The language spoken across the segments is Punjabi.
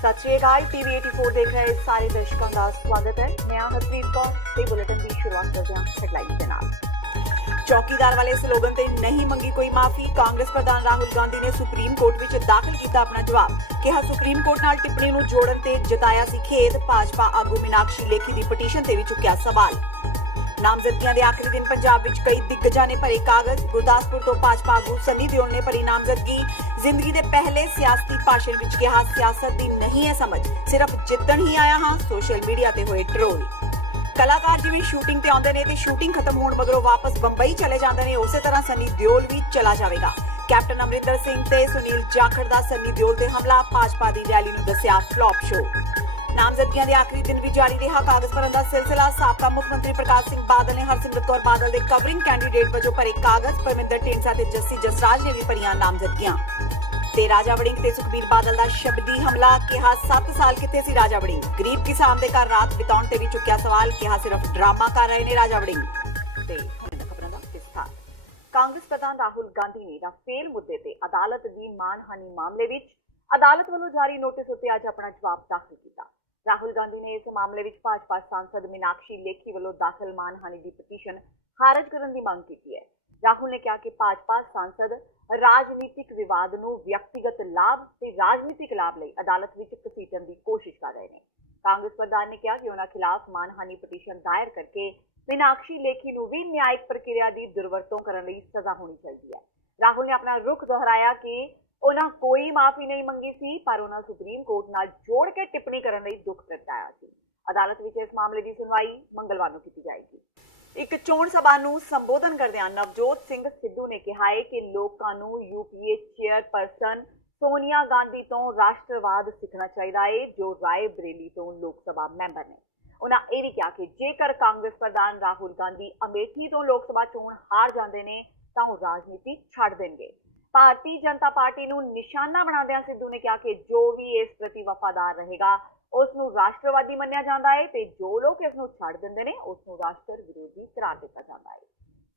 सत श्री अकाल टीवी 84 देख रहे सारे दर्शकों का स्वागत है। मैं हरप्रीत कौर ते बुलेटिन की शुरुआत करते हैं हेडलाइंस के नाल। चौकीदार वाले स्लोगन ते नहीं मंगी कोई माफी। कांग्रेस प्रधान राहुल गांधी ने सुप्रीम कोर्ट विच दाखिल किया अपना जवाब। कहा सुप्रीम कोर्ट नाल टिप्पणी नूं जोड़न ते जताया सी खेद। भाजपा आगू मीनाक्षी लेखी दी पटीशन ते भी चुक्या सवाल। नामजदगियां दे आखिरी दिन पंजाब विच कई दिग्गजां ने भरे कागज। गुरदासपुर तो भाजपा आगू सनी देओल ने भरी नामजदगी। जिंदगी दे पहले सियासती भाषण विच कहा सियासत दी नहीं है समझ, सिर्फ जितण ही आया हां। सोशल मीडिया ते होए ट्रोल। कलाकार जिवें शूटिंग ते आउंदे ने ते शूटिंग खत्म होण मगरों वापस बंबई चले जांदे ने, उसे तरह सनी देओल भी चला जावेगा। कैप्टन अमरिंदर सिंह ते सुनील जाखड़ दा सनी देओल ते हमला। भाजपा दी रैली नूं दस्सिया फ्लॉप शो। नामजदगियां दे आखिरी दिन भी जारी रहा कागज भरन दा सिलसिला। साबका मुख मंत्री प्रकाश सिंह बादल ने हरसिमरत कौर बादल दे कवरिंग कैंडीडेट वजों भरे कागज। परमिंदर ढींडसा ते जस्सी जसराज ने भी भरियां नामजदगियां। ते राजा वड़िंग ते सुखबीर बादल दा शब्दी हमला। कहा 7 साल किथे सी राजा वड़िंग। गरीब किसान दे घर रात बिताउण ते भी चुक्या सवाल। कहा सिर्फ ड्रामा कर रहे ने राजा वड़िंग। ते खबरां दा विस्तार। कांग्रेस प्रधान राहुल गांधी ने राफेल मुद्दे ते अदालत दी मानहानि मामले विच अदालत वल्लों जारी नोटिस उत्ते अज अपना जवाब दाखिल किया। राहुल गांधी ने इस मामले विच भाजपा सांसद मीनाक्षी लेखी वल्लों दाखिल मानहानि दी पटीशन खारिज करन दी मांग की है। राहुल ने कहा कि भाजपा सांसद राजनीतिक विवाद नूं व्यक्तिगत लाभ ते राजनीतिक लाभ लई अदालत विच घसीटण दी कोशिश कर रहे हैं। कांग्रेस प्रधान ने कहा कि उन्हां खिलाफ मानहानि पटीशन दायर करके मीनाक्षी लेखी नूं भी न्यायिक प्रक्रिया दी दुरवरतों करन लई सज़ा होनी चाहिए है। राहुल ने अपना रुख दोहराया कि उन्हां कोई माफी नहीं मंगी सी, पर उन्हां सुप्रीम कोर्ट नाल जोड़ के टिप्पणी करन लई दुख प्रगटाया सी। अदालत विच इस मामले की सुनवाई मंगलवार नूं कीती जाएगी। एक चोण सभा नूं संबोधन करदिआं नवजोत सिंह सिद्धू ने कहा है कि लोकां नूं यूपीए चेयरपर्सन सोनिया गांधी तो राष्ट्रवाद सीखना चाहिए जो राय बरेली तो लोक सभा मैंबर ने। उन्होंने यह भी कहा कि जेकर कांग्रेस प्रधान राहुल गांधी अमेठी तो लोक सभा चोण हार जाते हैं तो राजनीति छड़ देंगे। भारतीय जनता पार्टी नूं निशाना बनादिआं सिद्धू ने कहा कि जो भी इस प्रति वफादार रहेगा उसनूं राष्ट्रवादी मन्निया जाता है ते जो लोग इसनूं छड़ दिंदे ने उसनूं राष्ट्र विरोधी करार दिता जाता है।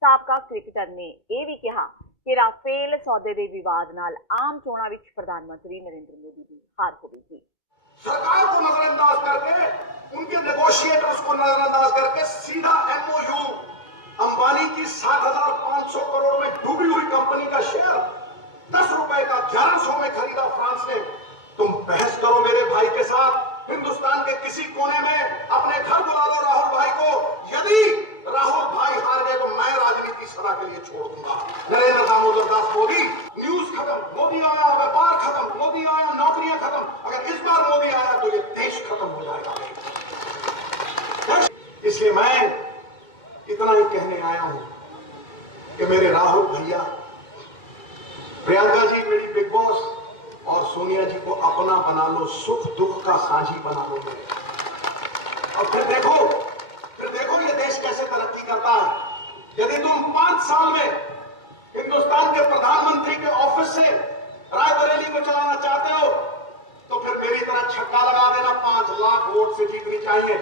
साबका क्रिकेटर ने यह भी कहा कि राफेल सौदे के विवाद नाल आम चोणां विच प्रधानमंत्री नरेंद्र मोदी की हार होगी। सरकार को नजरअंदाज करके, उनके नेगोशिएटर्स को नजरअंदाज करके सीधा एमओयू अंबानी की 7,500 करोड़ में डूबी हुई कंपनी का शेयर 10 रुपए का 1100 में खरीदा फ्रांस ने। तुम बहस करो मेरे भाई के साथ, हिंदुस्तान के किसी कोने में अपने घर बुला लो राहुल भाई को। यदि राहुल भाई हार गए तो मैं राजनीति सदा के लिए छोड़ दूंगा। नरेंद्र दामोदर दास मोदी, न्यूज खत्म, मोदी आया, व्यापार खत्म, मोदी आया, नौकरियां खत्म। अगर इस बार मोदी आया तो ये देश खत्म हो जाएगा। इसलिए मैं इतना ही कहने आया हूं कि मेरे राहुल भैया, प्रियंका जी मेरी बिग बॉस, और सोनिया जी को अपना बना लो, सुख दुख का साझी बना लो मेरे। और फिर देखो ये देश कैसे तरक्की करता है। यदि तुम 5 साल में हिंदुस्तान के प्रधानमंत्री के ऑफिस से रायबरेली को चलाना चाहते हो तो फिर मेरी तरह छक्का लगा देना, 5 लाख वोट से जीतनी चाहिए।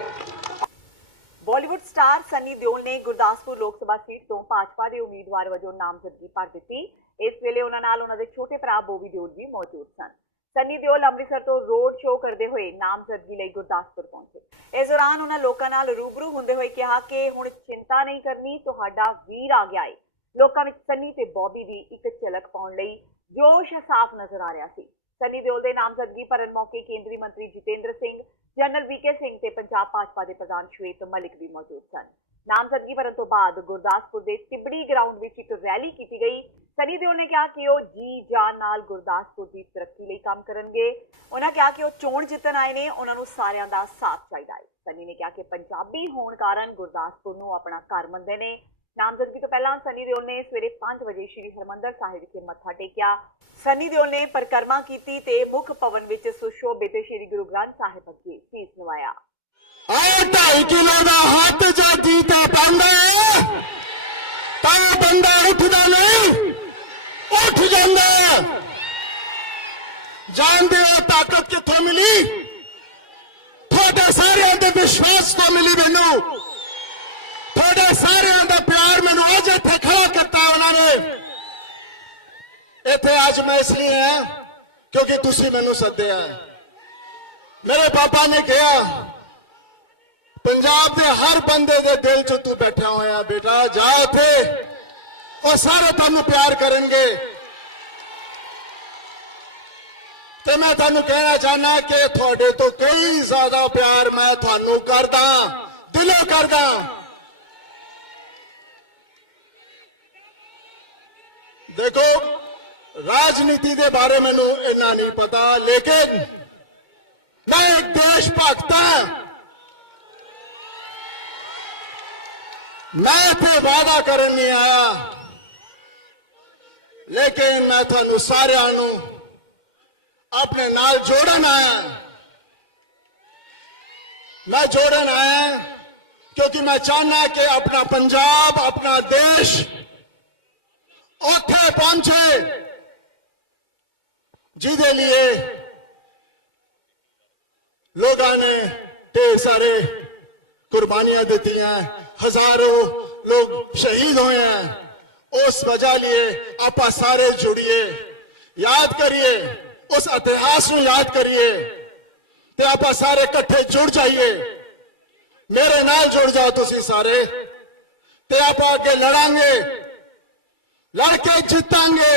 बॉलीवुड स्टार सनी देओल ने गुरदासपुर लोक सभा सीट तो भाजपा के उम्मीदवार वजों नामजदगी भर दी। इस वेले उन्हां नाल उन्हां दे छोटे भरा बॉबी देओल भी मौजूद सन। सनी देओल अमृतसर तो रोड शो करते हुए नामजदगी लई गुरदासपुर पहुंचे। इस दौरान उन्हां लोकां नाल रूबरू हुंदे हुए कहा कि हुण चिंता नहीं करनी, तुहाडा वीर आ गया है। लोकां विच सनी ते बॉबी दी एक झलक पाउण लई जोश साफ नजर आ रहा सी। सनी देओल दे नामजदगी भरन मौके केंद्रीय मंत्री जितेंद्र सिंह, जनरल वीके सिंह ते पंजाब भाजपा के प्रधान श्वेत मलिक भी मौजूद सन। नामजदगी भरन तो बाद गुरदासपुर के तिबड़ी ग्राउंड में एक रैली की गई। सनी देओल ने कहा कि वह जी जान नाल गुरदासपुर की तरक्की लई काम करनगे। उन्होंने कहा कि वह चोण जितन आए ने, उन्होंने सारिਆਂ ਦਾ साथ चाहिए है। सनी ने कहा कि पंजाबी होने कारण गुरदासपुर नूं अपना घर मनदे ने। नामजदगी तो पहला सनी देओल ने सवेरे 5 बजे श्री हरमंदर साहिब विखे मत्था टेकिया। सनी देओल ने परिक्रमा की ते मुख भवन विच सुशोभित श्री गुरु ग्रंथ साहिब अगे सीस नवाया। 2.5 किलो का हथ जो जीता पांदा तो बंदा उठदा नहीं, उठ जांदा। जानते हो ताकत कित्थों मिली? थोड़े सारिਆਂ ਦੇ विश्वास तो मिली मैनू, थोड़े सारिਆਂ ਦਾ प्यार मैनू अज इत्थे खड़ा किया उन्होंने। इत्थे अज मैं इसलिए है क्योंकि तुसी मैनू सद्दिया। मेरे पापा ने कहा पंजाब के हर बंदे दे दिल च तू बैठा होया बेटा, जा उथे और सारे तुहानू प्यार करेंगे। ते मैं तुहानू कहना चाहना कि थोड़े तो कई ज्यादा प्यार मैं तुहानू करदा, दिलों करदा। देखो राजनीति के बारे मैनू इन्ना नहीं पता, लेकिन मैं एक देश भक्त हां। मैं इत्थे वादा करन नहीं आया, लेकिन मैं तुहानू सारिआं नू अपने नाल जोड़न आया। मैं जोड़न आया क्योंकि मैं चाहना कि अपना पंजाब, अपना देश उत्थे पहुंचे जिहदे लिए लोगों ने ढेर सारे कुर्बानियां दी हैं, हजारों लोग शहीद हुए हैं। उस वजह लिए आप सारे जुड़िए, याद करिए, उस इतिहास को याद करिए, ते आप सारे इकट्ठे जुड़ जाइए। मेरे नाल जुड़ जाओ तुसी सारे, ते आप आगे लड़ांगे, लड़के जीतांगे।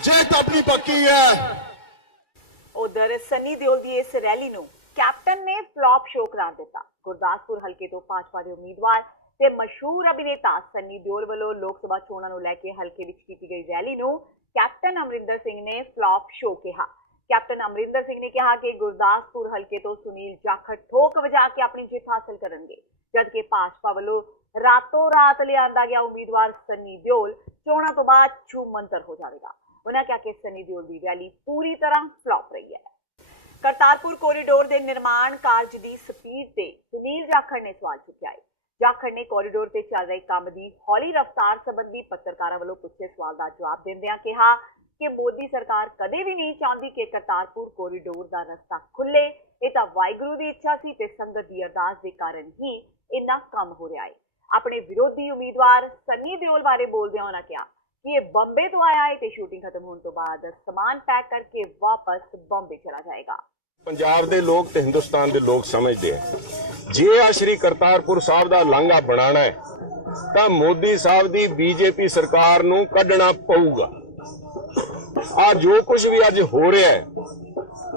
जीत अपनी पक्की है। उधर सनी दिओल दी इस रैली नूं कैप्टन ने फ्लॉप शो करार दिता। गुरदासपुर हल्के तो भाजपा के उम्मीदवार ते मशहूर अभिनेता सनी दिओल वालों लोक सभा चोणां नूं लैके हल्के विच कीती गई रैली नूं कैप्टन अमरिंदर सिंह ने फ्लॉप शो कहा। कैप्टन अमरिंदर सिंह ने कहा कि गुरदासपुर हल्के तो सुनील जाखड़ ठोक वजा के अपनी जित हासिल करेंगे, जबकि भाजपा वालों रातों रात लियांदा गया उम्मीदवार सनी दिओल चोणां तो बाद छूमंतर हो जाएगा। उन्होंने कहा कि सनी दिओल की रैली पूरी तरह फ्लॉप रही है। करतारपुर कॉरीडोर के निर्माण कार्य की स्पीड से सुनील जाखड़ ने सवाल चुकया है। जाखड़ ने कॉरीडोर से चल रही काम की हौली रफ्तार संबंधी पत्रकारों वालों पूछे सवाल का जवाब देंदियां कहा कि मोदी सरकार कदे भी नहीं चाहती कि करतारपुर कॉरीडोर का रास्ता खुले। ये तो वाहिगुरू की इच्छा सी ते संगत की अरदास के कारण ही इन्ना काम हो रहा है। अपने विरोधी उम्मीदवार सनी दिओल बारे बोलदियां उन्होंने कहा कि ये बॉम्बे तो आया है ते शूटिंग खत्म होने तो बाद सामान पैक करके वापस बॉम्बे चला जाएगा। पंजाब दे लोग ते हिंदुस्तान दे लोग समझते हैं, जे आ श्री करतारपुर साहब दा लांघा बनाना है तां मोदी साहब दी बीजेपी सरकार नूं कढना पऊगा। आ जो कुछ भी अज हो रहा है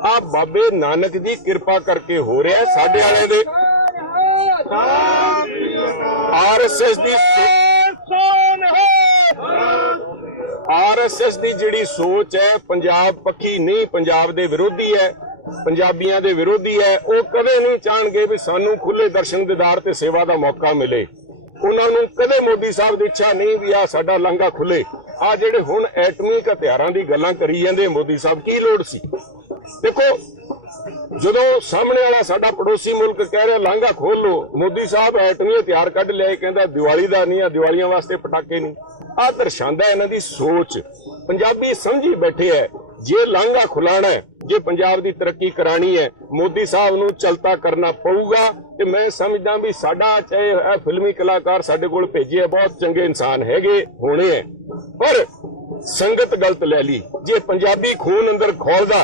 आ बाबे नानक दी कृपा करके हो रहा है। साडे वाले दे आरएसएस दी जिहड़ी सोच है पंजाब पक्की नहीं, पंजाब दे विरोधी है, पंजाबियों के विरोधी है। वो कदे नहीं चाहणगे भी सानू खुले दर्शन दीदार ते सेवा का मौका मिले। उन्होंने कदे मोदी साहब की इच्छा नहीं भी आ साडा लांघा खुले। आ जिहड़े हुण एटमिक हथियारां दी गल्लां करी जांदे मोदी साहब, की लोड़ सी? देखो जदों सामने वाला साडा पड़ोसी मुल्क कह रहा लांघा खोल लो, मोदी साहब एटमी हथियार कढ लिया, कहंदा दिवाली दा नहीं, दिवालियां वास्ते पटाके नहीं। आ दर्शांदा इन्हां दी सोच। पंजाबी समझी बैठे है जे लांघा खुलाना है, जे पंजाब की तरक्की करानी है, मोदी साहब नूं चलता करना पऊगा। ते मैं समझदा भी साडा चाहे फिल्मी कलाकार साडे कोल भेजे है, बहुत चंगे इंसान हैगे होने हैं, पर संगत गलत ले ली। जे पंजाबी खून अंदर खोलदा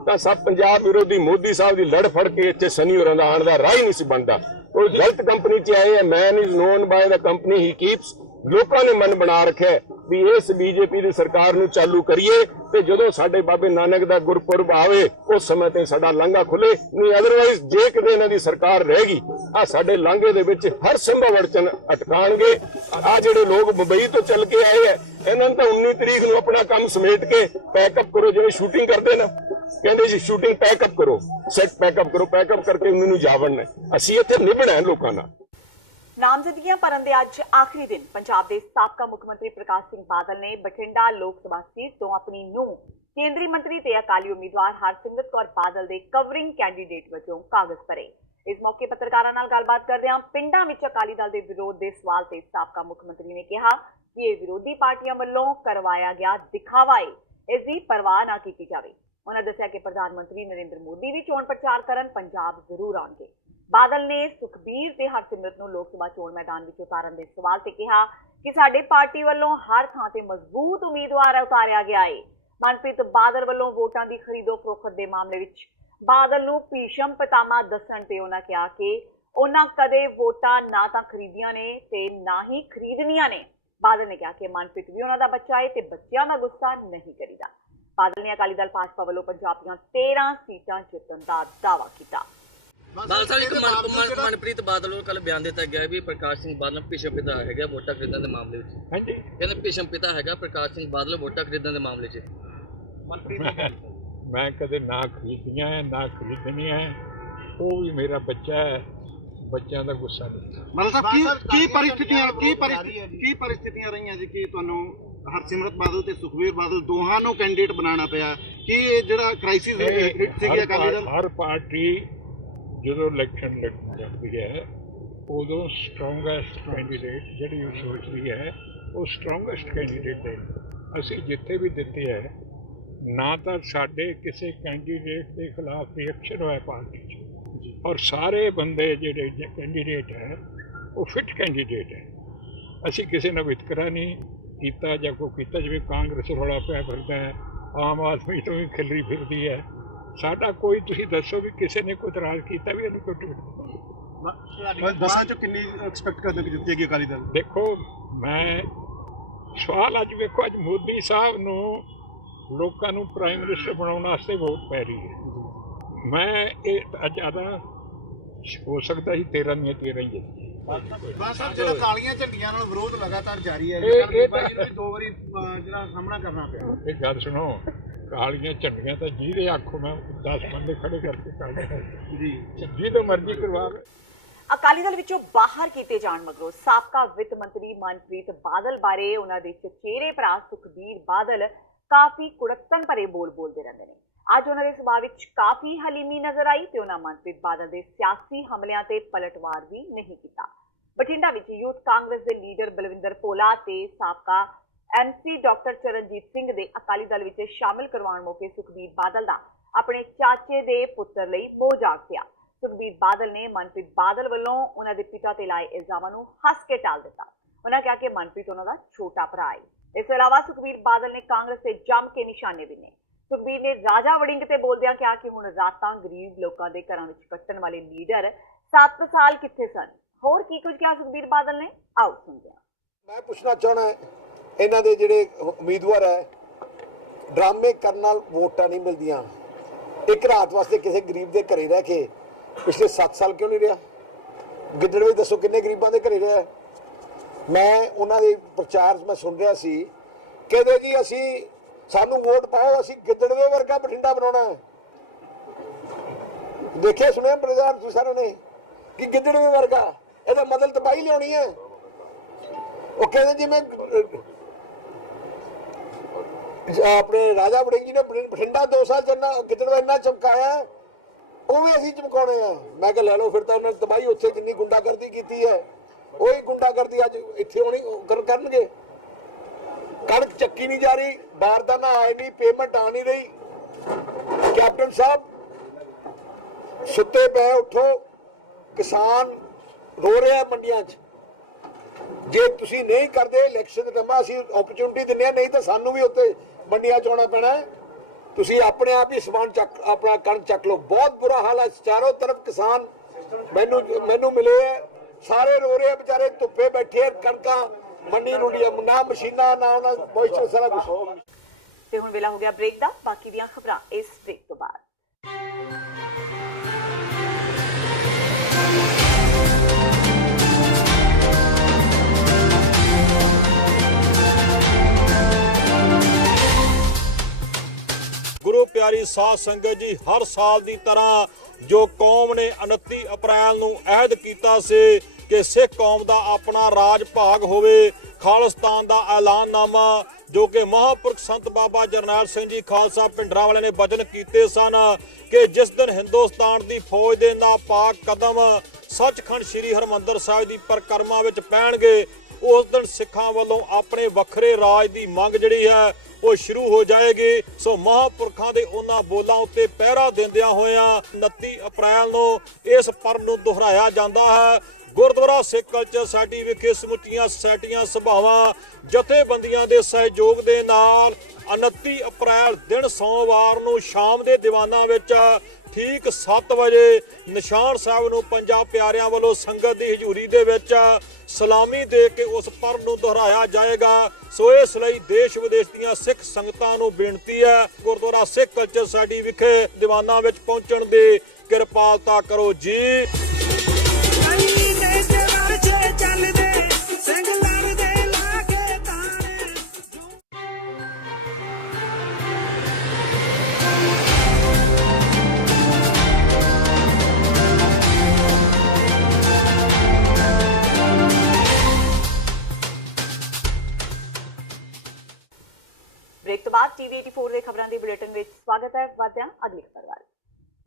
तां सब पंजाब विरोधी मोदी साहब की लड़ फड़ के इत्थे सनी होरां दा आण दा राह ही नहीं सी बनदा। कोई गलत कंपनी च आए हैं, man is known by the company he keeps. लोगों ने मन बना रखा है भी इस बीजेपी की सरकार नूं चालू करिए ते जदों साडे बाबे नानक दा गुरपुरब आवे उस समय ते साडा लांघा खुले। नहीं अदरवाइज जे किते इन्हां दी सरकार रहेगी आ साडे लांघे दे विच हर संभव अड़चन अटकाणगे। आ जिहड़े लोग मुंबई तो चल के आए हैं, इन्हां तां 19 तरीक नूं अपना काम समेट के पैकअप करो, जिवें शूटिंग करदे ना, कहंदे जी शूटिंग पैकअप करो, सैट पैकअप करो, पैकअप करके उन्हां नूं जावण है। असीं इत्थे निभणा है लोकां नाल। नामजदगियां भरन दे अज आखिरी दिन पंजाब के साबका मुख्यमंत्री प्रकाश सिंह बादल ने बठिंडा लोक सभा सीट तो अपनी नूंह केंद्रीय मंत्री ते अकाली उम्मीदवार हरसिमरत कौर बादल के कवरिंग कैंडीडेट वजों कागज भरे। इस मौके पत्रकारां नाल गलबात करदिआं पिंडां विच अकाली दल के विरोध के सवाल ते साबका मुख्यमंत्री ने कहा कि ये विरोधी पार्टियां वल्लों करवाया गया दिखावा है, इसकी परवाह ना की जावे। उन्होंने दस्सिया कि प्रधानमंत्री नरेंद्र मोदी भी चोण प्रचार करन पंजाब जरूर आउणगे। बादल ने सुखबीर ते हरसिमरत नूं लोक सभा चोण मैदान विच उतारन दे सवाल ते कहा कि साडे पार्टी वल्लों हर थां ते मजबूत उम्मीदवार उतारिया गया है। ਮਨਪ੍ਰੀਤ ਬਾਦਲ ਵੱਲੋਂ ਵੋਟਾਂ ਦੀ ਖਰੀਦੋ ਫਰੋਖਤ ਦੇ ਮਾਮਲੇ ਵਿੱਚ ਬਾਦਲ ਨੂੰ ਭੀਸ਼ਮ ਪਿਤਾਮਾ ਦੱਸਣ ਤੇ ਉਹਨਾਂ ਕਿਹਾ ਕਿ ਉਹਨਾਂ ਕਦੇ ਵੋਟਾਂ ਨਾ ਤਾਂ ਖਰੀਦੀਆਂ ਨੇ ਤੇ ਨਾ ਹੀ ਖਰੀਦਣੀਆਂ ਨੇ। ਬਾਦਲ ਨੇ ਕਿਹਾ ਕਿ ਮਨਪ੍ਰੀਤ ਵੀ ਉਹਨਾਂ ਦਾ ਬੱਚਾ ਹੈ ਤੇ ਬੱਚਿਆਂ ਦਾ ਗੁੱਸਾ ਨਹੀਂ ਕਰੀਦਾ। ਬਾਦਲ ਨੇ ਅਕਾਲੀ ਦਲ ਭਾਜਪਾ ਵੱਲੋਂ ਪੰਜਾਬ ਦੀਆਂ 13 ਸੀਟਾਂ ਜਿੱਤਣ ਦਾ ਦਾਅਵਾ ਕੀਤਾ। ਬਾਦਲ ਸਾਹਿਬ ਇੱਕ ਮਨਪ੍ਰੀਤ ਬਾਦਲ ਵੱਲੋਂ ਕੱਲ ਬਿਆਨ ਦਿੱਤਾ ਗਿਆ ਵੀ ਪ੍ਰਕਾਸ਼ ਸਿੰਘ ਬਾਦਲ ਭੀਸ਼ਮ ਪਿਤਾ ਹੈਗਾ ਵੋਟਾਂ ਖਰੀਦਣ ਦੇ ਮਾਮਲੇ ਵਿੱਚ। ਹਾਂਜੀ, ਕਹਿੰਦੇ ਭੀਸ਼ਮ ਪਿਤਾ ਹੈਗਾ ਪ੍ਰਕਾਸ਼ ਸਿੰਘ ਬਾਦਲ ਵੋਟਾਂ ਖਰੀਦਣ ਦੇ ਮਾਮਲੇ 'ਚ। ਮੈਂ ਕਦੇ ਨਾ ਖਰੀਦੀਆਂ ਹੈ ਨਾ ਖਰੀਦਣੀਆਂ ਹੈ, ਉਹ ਵੀ ਮੇਰਾ ਬੱਚਾ ਹੈ, ਬੱਚਿਆਂ ਦਾ ਗੁੱਸਾ ਨਹੀਂ। ਮਤਲਬ ਕੀ ਪਰਿਸਥਿਤੀਆਂ ਰਹੀਆਂ ਜੀ ਕਿ ਤੁਹਾਨੂੰ ਹਰਸਿਮਰਤ ਬਾਦਲ ਤੇ ਸੁਖਬੀਰ ਬਾਦਲ ਦੋਹਾਂ ਨੂੰ ਕੈਂਡੀਡੇਟ ਬਣਾਉਣਾ ਪਿਆ? ਕੀ ਇਹ ਜਿਹੜਾ ਕ੍ਰਾਈਸਿਸ ਸੀਗੀ ਅਕਾਲੀ ਦਲ? ਹਰ ਪਾਰਟੀ ਜਦੋਂ ਇਲੈਕਸ਼ਨ ਲੜਦੀ ਹੈ ਉਦੋਂ ਸਟਰੋਂਗੈਸਟ ਕੈਂਡੀਡੇਟ ਜਿਹੜੀ ਉਹ ਸੋਚਦੀ ਹੈ ਉਹ ਸਟਰੋਂਗੈਸਟ ਕੈਂਡੀਡੇਟ ਹੈ। ਅਸੀਂ ਜਿੱਥੇ ਵੀ ਦਿੱਤੇ ਹੈ ਨਾ ਤਾਂ ਸਾਡੇ ਕਿਸੇ ਕੈਂਡੀਡੇਟ ਦੇ ਖਿਲਾਫ ਰਿਐਕਸ਼ਨ ਹੋਇਆ ਪਾਰਟੀ 'ਚ, ਔਰ ਸਾਰੇ ਬੰਦੇ ਜਿਹੜੇ ਕੈਂਡੀਡੇਟ ਹੈ ਉਹ ਫਿੱਟ ਕੈਂਡੀਡੇਟ ਹੈ। ਅਸੀਂ ਕਿਸੇ ਨਾਲ ਵਿਤਕਰਾ ਨਹੀਂ ਕੀਤਾ ਜਾਂ ਕੋਈ ਕੀਤਾ ਜਿਵੇਂ ਕਾਂਗਰਸ ਰੌਲਾ ਪਿਆ ਫਿਰਦਾ ਹੈ, ਆਮ ਆਦਮੀ ਤੋਂ ਵੀ ਖਿਲਰੀ ਫਿਰਦੀ ਹੈ। ਸਾਡਾ ਕੋਈ ਤੁਸੀਂ ਦੱਸੋ ਵੀ ਕਿਸੇ ਨੇ ਕੋਈ ਇਤਰਾਜ਼ ਕੀਤਾ ਵੀ ਇਹਨੂੰ ਕੋਈ ਟਿਕਟ 10 ਚੋਂ ਕਿੰਨੀ ਐਕਸਪੈਕਟ ਕਰਦੇ ਕਿ ਜਿੱਤੇਗੀ ਅਕਾਲੀ ਦਲ? ਦੇਖੋ ਮੈਂ ਸਵਾਲ ਅੱਜ ਵੇਖੋ, ਅੱਜ ਮੋਦੀ ਸਾਹਿਬ ਨੂੰ ਲੋਕਾਂ ਨੂੰ ਪ੍ਰਾਈਮ ਮਿਨਿਸਟਰ ਬਣਾਉਣ ਵਾਸਤੇ ਵੋਟ ਪੈ ਰਹੀ ਹੈ। ਮੈਂ ਇਹ ਜ਼ਿਆਦਾ ਹੋ ਸਕਦਾ ਸੀ 13 ਦੀਆਂ 13 ਹੀ ਜਿੱਤ। ਸਾਹਿਬ ਜਿਹੜਾ ਕਾਲੀਆਂ ਝੰਡੀਆਂ ਨਾਲ ਵਿਰੋਧ ਲਗਾਤਾਰ ਜਾਰੀ ਹੈ, ਇਹ ਦੋ ਵਾਰੀ ਜਿਹੜਾ ਸਾਹਮਣਾ ਕਰਨਾ ਪਿਆ। ਇਹ ਗੱਲ ਸੁਣੋ, ਕਾਲੀਆਂ ਝੰਡੀਆਂ ਤਾਂ ਜਿਹਦੇ ਆਖੋ ਮੈਂ 10 ਬੰਦੇ ਖੜੇ ਕਰਕੇ ਕਾਲੇ ਜੀ ਜਿਹਦੇ ਮਰਜ਼ੀ ਕਰਵਾਵੇ। ਅਕਾਲੀ ਦਲ ਵਿੱਚੋਂ ਬਾਹਰ ਕੀਤੇ ਜਾਣ ਮਗਰੋਂ ਸਾਬਕਾ ਵਿੱਤ ਮੰਤਰੀ ਮਨਪ੍ਰੀਤ ਬਾਦਲ ਬਾਰੇ ਉਹਨਾਂ ਦੇ ਚਚੇਰੇ ਭਰਾ ਸੁਖਬੀਰ ਬਾਦਲ ਕਾਫੀ ਕੁੜੱਤਣ ਭਰੇ ਬੋਲ ਬੋਲਦੇ ਰਹਿੰਦੇ ਨੇ। ਅੱਜ ਉਹਨਾਂ ਦੇ ਸੁਭਾਅ ਵਿੱਚ ਕਾਫੀ ਹਲੀਮੀ ਨਜ਼ਰ ਆਈ ਤੇ ਉਹਨਾਂ ਮਨਪ੍ਰੀਤ ਬਾਦਲ ਦੇ ਸਿਆਸੀ ਹਮਲਿਆਂ ਤੇ ਪਲਟਵਾਰ ਵੀ ਨਹੀਂ ਕੀਤਾ। ਬਠਿੰਡਾ ਵਿੱਚ ਯੂਥ ਕਾਂਗਰਸ ਦੇ ਲੀਡਰ ਬਲਵਿੰਦਰ ਭੋਲਾ ਤੇ ਸਾਬਕਾ MC ਡਾਕਟਰ ਚਰਨਜੀਤ ਸਿੰਘ ਦੇ ਅਕਾਲੀ ਦਲ ਵਿੱਚ ਸ਼ਾਮਿਲ ਕਰਵਾਉਣ ਮੌਕੇ ਸੁਖਬੀਰ ਬਾਦਲ ਦਾ ਆਪਣੇ ਚਾਚੇ ਦੇ ਪੁੱਤਰ ਲਈ ਮੋਹ ਜਾਗ ਪਿਆ। ਸੁਖਬੀਰ ਬਾਦਲ ਨੇ ਮਨਪ੍ਰੀਤ ਬਾਦਲ ਵੱਲੋਂ ਉਹਨਾਂ ਦੇ ਪਿਤਾ ਤੇ ਲਾਏ ਇਲਜ਼ਾਮਾਂ ਨੂੰ ਹੱਸ ਕੇ ਟਾਲ ਦਿੱਤਾ। ਉਹਨਾਂ ਕਿਹਾ ਕਿ ਮਨਪ੍ਰੀਤ ਉਹਨਾਂ ਦਾ ਛੋਟਾ ਭਰਾ ਹੈ। ਇਸ ਤੋਂ ਇਲਾਵਾ ਸੁਖਬੀਰ ਬਾਦਲ ਨੇ ਕਾਂਗਰਸ ਤੇ ਜੰਮ ਕੇ ਨਿਸ਼ਾਨੇ ਬਿੰਨੇ। ਸੁਖਬੀਰ ਨੇ ਰਾਜਾ ਵੜਿੰਗ ਤੇ ਬੋਲਦਿਆਂ ਕਿਹਾ ਕਿ ਹੁਣ ਰਾਤਾਂ ਗਰੀਬ ਲੋਕਾਂ ਦੇ ਘਰਾਂ ਵਿੱਚ ਕੱਟਣ ਵਾਲੇ ਲੀਡਰ 7 ਸਾਲ ਕਿੱਥੇ ਸਨ। ਹੋਰ ਕੀ ਕੁਝ ਕਿਹਾ ਸੁਖਬੀਰ ਬਾਦਲ ਨੇ, ਆਓ ਸੁਣਦੇ ਹਾਂ। ਮੈਂ ਪੁੱਛਣਾ ਚਾਹਣਾ ਇਹਨਾਂ ਦੇ ਜਿਹੜੇ ਉਮੀਦਵਾਰ ਹੈ ਡਰਾਮੇ ਕਰਨ ਨਾਲ ਵੋਟਾਂ ਨਹੀਂ ਮਿਲਦੀਆਂ। ਇੱਕ ਰਾਤ ਵਾਸਤੇ ਕਿਸੇ ਗਰੀਬ ਦੇ ਘਰੇ ਰਹਿ ਕੇ ਪਿਛਲੇ 7 ਸਾਲ ਕਿਉਂ ਨਹੀਂ ਰਿਹਾ? ਗਿੱਦੜਵੇ ਦੱਸੋ ਕਿੰਨੇ ਗਰੀਬਾਂ ਦੇ ਘਰੇ ਰਿਹਾ? ਮੈਂ ਉਹਨਾਂ ਦੇ ਪ੍ਰਚਾਰ ਮੈਂ ਸੁਣ ਰਿਹਾ ਸੀ, ਕਹਿੰਦੇ ਜੀ ਅਸੀਂ ਸਾਨੂੰ ਵੋਟ ਪਾਓ, ਅਸੀਂ ਗਿੱਦੜਵੇ ਵਰਗਾ ਬਠਿੰਡਾ ਬਣਾਉਣਾ ਹੈ। ਦੇਖਿਆ ਸੁਣਿਆ ਪ੍ਰਧਾਨ ਜੀ ਸਾਰਿਆਂ ਨੇ ਕਿ ਗਿੱਦੜਵੇ ਵਰਗਾ, ਇਹਦਾ ਮਤਲਬ ਤਬਾਹੀ ਲਿਆਉਣੀ ਹੈ। ਉਹ ਕਹਿੰਦੇ ਜਿਵੇਂ ਆਪਣੇ ਰਾਜਾ ਵੜਿੰਗ ਜੀ ਨੇ ਬਠਿੰਡਾ 2 ਸਾਲ ਚੱਲਣਾ ਗਿੱਦੜਵਾ ਇੰਨਾ ਚਮਕਾਇਆ, ਉਹ ਵੀ ਅਸੀਂ ਚਮਕਾਉਣੇ ਆ। ਮੈਂ ਕਿਹਾ ਲੈ ਲਓ ਫਿਰ ਤਾਂ ਉਹਨਾਂ ਨੇ ਤਬਾਹੀ ਉੱਥੇ ਜਿੰਨੀ ਗੁੰਡਾਗਰਦੀ ਕੀਤੀ ਹੈ ਉਹੀ ਗੁੰਡਾਗਰਦੀ ਅੱਜ ਇੱਥੇ ਹੋਣੀ ਕਰਨਗੇ। ਕਣਕ ਚੱਕੀ ਨਹੀਂ ਜਾ ਰਹੀ, ਬਾਰਦਾਨਾ ਆਏ ਨਹੀਂ, ਪੇਮੈਂਟ ਆ ਨਹੀਂ ਰਹੀ। ਕੈਪਟਨ ਸਾਹਿਬ ਸੁੱਤੇ ਪਏ, ਉੱਠੋ, ਕਿਸਾਨ ਰੋ ਰਿਹਾ ਮੰਡੀਆਂ 'ਚ। ਜੇ ਤੁਸੀਂ ਨਹੀਂ ਕਰਦੇ ਇਲੈਕਸ਼ਨ ਦੇ ਟਾਈਮ ਅਸੀਂ ਓਪਰਚੁਨਿਟੀ ਦਿੰਦੇ ਹਾਂ, ਨਹੀਂ ਤਾਂ ਸਾਨੂੰ ਵੀ ਉੱਤੇ ਮੰਡੀਆਂ 'ਚ ਆਉਣਾ ਪੈਣਾ। ਤੁਸੀਂ ਆਪਣੇ ਆਪ ਹੀ ਸਮਾਨ ਚੱਕ, ਆਪਣਾ ਕਣਕ ਚੱਕ ਲਓ। ਬਹੁਤ ਬੁਰਾ ਹਾਲ ਹੈ, ਚਾਰੋਂ ਤਰਫ ਕਿਸਾਨ ਮੈਨੂੰ ਮਿਲੇ ਹੈ, ਸਾਰੇ ਰੋ ਰਹੇ ਵਿਚਾਰੇ, ਧੁੱਪੇ ਬੈਠੇ, ਕਣਕਾਂ ਮੰਡੀ ਰੁੜੀਆਂ, ਨਾ ਮਸ਼ੀਨਾਂ ਨਾ ਉਹਨਾਂ ਮੋਇਸਚਰ ਸਾਰਾ ਕੁਝ। ਤੇ ਹੁਣ ਵੇਲਾ ਹੋ ਗਿਆ ਬ੍ਰੇਕ ਦਾ। ਬਾਕੀ ਦੀਆਂ ਖਬਰਾਂ ਇਸ ਬ੍ਰੇਕ ਤੋਂ ਬਾਅਦ। ਗੁਰੂ ਪਿਆਰੀ ਸਾਧ ਸੰਗਤ ਜੀ, ਹਰ ਸਾਲ ਦੀ ਤਰ੍ਹਾਂ ਜੋ ਕੌਮ ਨੇ 29 ਅਪ੍ਰੈਲ ਨੂੰ ਅਹਿਦ ਕੀਤਾ ਸੀ ਕਿ ਸਿੱਖ ਕੌਮ ਦਾ ਆਪਣਾ ਰਾਜ ਭਾਗ ਹੋਵੇ, ਖਾਲਿਸਤਾਨ ਦਾ ਐਲਾਨਨਾਮਾ ਜੋ ਕਿ ਮਹਾਂਪੁਰਖ ਸੰਤ ਬਾਬਾ ਜਰਨੈਲ ਸਿੰਘ ਜੀ ਖਾਲਸਾ ਭਿੰਡਰਾਂ ਵਾਲੇ ਨੇ ਵਚਨ ਕੀਤੇ ਸਨ ਕਿ ਜਿਸ ਦਿਨ ਹਿੰਦੁਸਤਾਨ ਦੀ ਫੌਜ ਦੇ ਨਾਪਾਕ ਕਦਮ ਸੱਚਖੰਡ ਸ੍ਰੀ ਹਰਿਮੰਦਰ ਸਾਹਿਬ ਦੀ ਪਰਿਕਰਮਾ ਵਿੱਚ ਪੈਣਗੇ, ਉਸ ਦਿਨ ਸਿੱਖਾਂ ਵੱਲੋਂ ਆਪਣੇ ਵੱਖਰੇ ਰਾਜ ਦੀ ਮੰਗ ਜਿਹੜੀ ਹੈ ਉਹ ਸ਼ੁਰੂ ਹੋ ਜਾਏਗੀ। ਸੋ ਮਹਾਂਪੁਰਖਾਂ ਦੇ ਉਹਨਾਂ ਬੋਲਾਂ ਉੱਤੇ ਪਹਿਰਾ ਦਿੰਦਿਆਂ ਹੋਇਆਂ 29 ਅਪ੍ਰੈਲ ਨੂੰ ਇਸ ਪਰਬ ਨੂੰ ਦੁਹਰਾਇਆ ਜਾਂਦਾ ਹੈ। ਗੁਰਦੁਆਰਾ ਸਿੱਖ ਕਲਚਰ ਸੋਸਾਇਟੀ ਵਿਖੇ ਸਮੁੱਚੀਆਂ ਸੁਸਾਇਟੀਆਂ ਸਭਾਵਾਂ ਜਥੇਬੰਦੀਆਂ ਦੇ ਸਹਿਯੋਗ ਦੇ ਨਾਲ 29 ਅਪ੍ਰੈਲ ਦਿਨ ਸੋਮਵਾਰ ਨੂੰ ਸ਼ਾਮ ਦੇ ਦੀਵਾਨਾਂ ਵਿੱਚ ਠੀਕ 7 ਵਜੇ ਨਿਸ਼ਾਨ ਸਾਹਿਬ ਨੂੰ ਪੰਜਾਂ ਪਿਆਰਿਆਂ ਵੱਲੋਂ ਸੰਗਤ ਦੀ ਹਜ਼ੂਰੀ ਦੇ ਵਿੱਚ ਸਲਾਮੀ ਦੇ ਕੇ ਉਸ ਪਰਬ ਨੂੰ ਦੁਹਰਾਇਆ ਜਾਏਗਾ। ਸੋ ਇਸ ਲਈ ਦੇਸ਼ ਵਿਦੇਸ਼ ਦੀਆਂ ਸਿੱਖ ਸੰਗਤਾਂ ਨੂੰ ਬੇਨਤੀ ਹੈ, ਗੁਰਦੁਆਰਾ ਸਿੱਖ ਕਲਚਰ ਸੋਸਾਇਟੀ ਵਿਖੇ ਦੀਵਾਨਾਂ ਵਿੱਚ ਪਹੁੰਚਣ ਦੀ ਕਿਰਪਾਲਤਾ ਕਰੋ ਜੀ। ਬ੍ਰੇਕ ਤੋਂ ਬਾਅਦ ਟੀਵੀ 84 ਦੇ ਖਬਰਾਂ ਦੇ ਬੁਲੇਟਿਨ ਵਿੱਚ ਸਵਾਗਤ ਹੈ। ਵਧਦੇ ਹਾਂ ਅਗਲੀ ਖਬਰ ਵੱਲ।